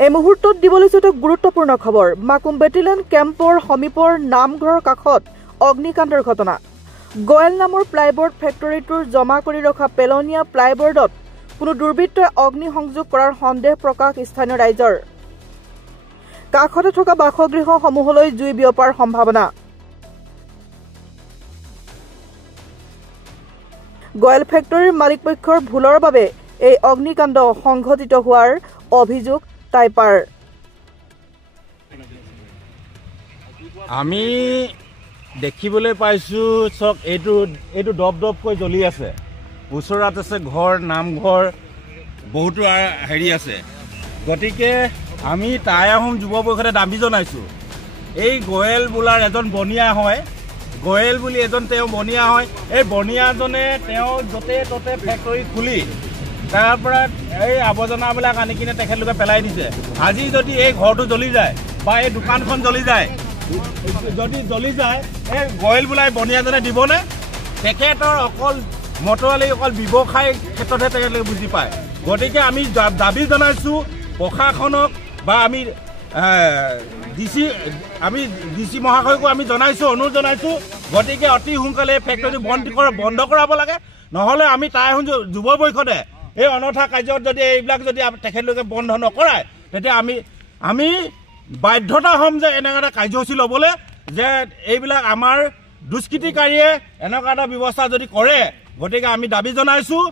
এই মুহূৰ্তত দিবলৈ এটা গুৰুত্বপূৰ্ণ খবৰ মাকুম বেটেলিয়ন কেম্পৰ সমীপৰ নামঘৰৰ কাষত অগ্নিকাণ্ডৰ ঘটনা গোয়েল নামৰ প্লাইবোৰ্ড ফেক্টৰীটোৰ জমা কৰি ৰখা পেলনীয়া প্লাইবোৰ্ডত কোনো দুৰ্বৃত্তই অগ্নি সংযোগ কৰাৰ সন্দেহ প্ৰকাশ স্থানীয় ৰাইজৰ কাষতে থকা বাসগৃহসমূহলৈ জুই বিয়পাৰ সম্ভাৱনা গোয়েল ফেক্টৰীৰ মালিকপক্ষৰ ভুলৰ বাবে এই অগ্নিকাণ্ড সংঘটিত হোৱাৰ অভিযোগ টাইপাৰ আমি দেখিবলৈ পাইছো চক এইটো দপদপকৈ জ্বলি আছে ওচৰত আছে ঘৰ নামঘৰ বহুতো হেৰি আছে গতিকে আমি টাই আহোম যুৱ পৰিষদে দাবী জনাইছো এই গোয়েল বোলাৰ এজন বনিয়া হয় গোয়েল বুলি এজন তেওঁ বনিয়া হয় এই বনিয়াজনে তেওঁ য'তে ত'তে ফেক্টৰী খুলি তাৰ পৰা এই আৱৰ্জনাবিলাক আনি কিনে তেখেতলোকে পেলাই দিছে আজি যদি এই ঘৰটো জ্বলি যায় বা এই দোকানখন জ্বলি যায় যদি জ্বলি যায় এই গোয়েল বোলাই বনিয়াজনে দিবনে তেখেতৰ অকল মটৰালি অকল ব্যৱসায় ক্ষেত্ৰতহে তেখেতলোকে বুজি পায় গতিকে আমি দাবী জনাইছোঁ প্ৰশাসনক বা আমি ডিচি মহাশয়কো আমি জনাইছোঁ অনুৰোধ জনাইছোঁ গতিকে অতি সোনকালে ফেক্টৰী বন্ধ কৰাব লাগে নহ'লে আমি টাই আহোম যুৱ পৰিষদে এই অনৰ্থা কাৰ্যত যদি এইবিলাক যদি তেখেতলোকে বন্ধ নকৰায় তেতিয়া আমি বাধ্যতা হ'ম যে এনেকুৱা এটা কাৰ্যসূচী ল'বলৈ যে এইবিলাক আমাৰ দুষ্কৃতিকাৰীয়ে এনেকুৱা এটা ব্যৱস্থা যদি কৰে গতিকে আমি দাবী জনাইছোঁ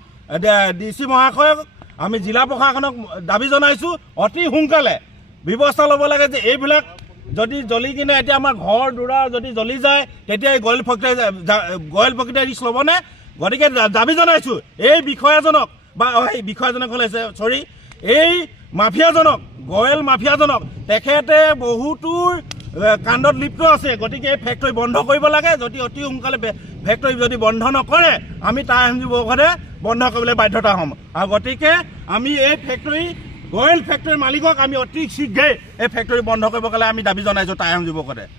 ডিচি মহাশয়ক আমি জিলা প্ৰশাসনক দাবী জনাইছোঁ অতি সোনকালে ব্যৱস্থা ল'ব লাগে যে এইবিলাক যদি জ্বলি কিনে এতিয়া আমাৰ ঘৰ দুৱাৰ যদি জ্বলি যায় তেতিয়া এই গোয়েল ফেক্টৰী ৰিস্ক ল'বনে গতিকে দাবী জনাইছোঁ এই বিষয়াজনক বা এই বিষয়াজনক হ'লে চৰি এই মাফিয়াজনক গোয়েল মাফিয়াজনক তেখেতে বহুতোৰ কাণ্ডত লিপ্ত আছে গতিকে এই ফেক্টৰী বন্ধ কৰিব লাগে যদি অতি সোনকালে ফেক্টৰী যদি বন্ধ নকৰে আমি টাই আহোম যুৱ পৰিষদে বন্ধ কৰিবলৈ বাধ্যতা হ'ম আৰু গতিকে আমি এই ফেক্টৰী গোয়েল ফেক্টৰীৰ মালিকক আমি অতি শীঘ্ৰে এই ফেক্টৰী বন্ধ কৰিব কাৰণে আমি দাবী জনাইছোঁ টাই আহোম যুৱ পৰিষদে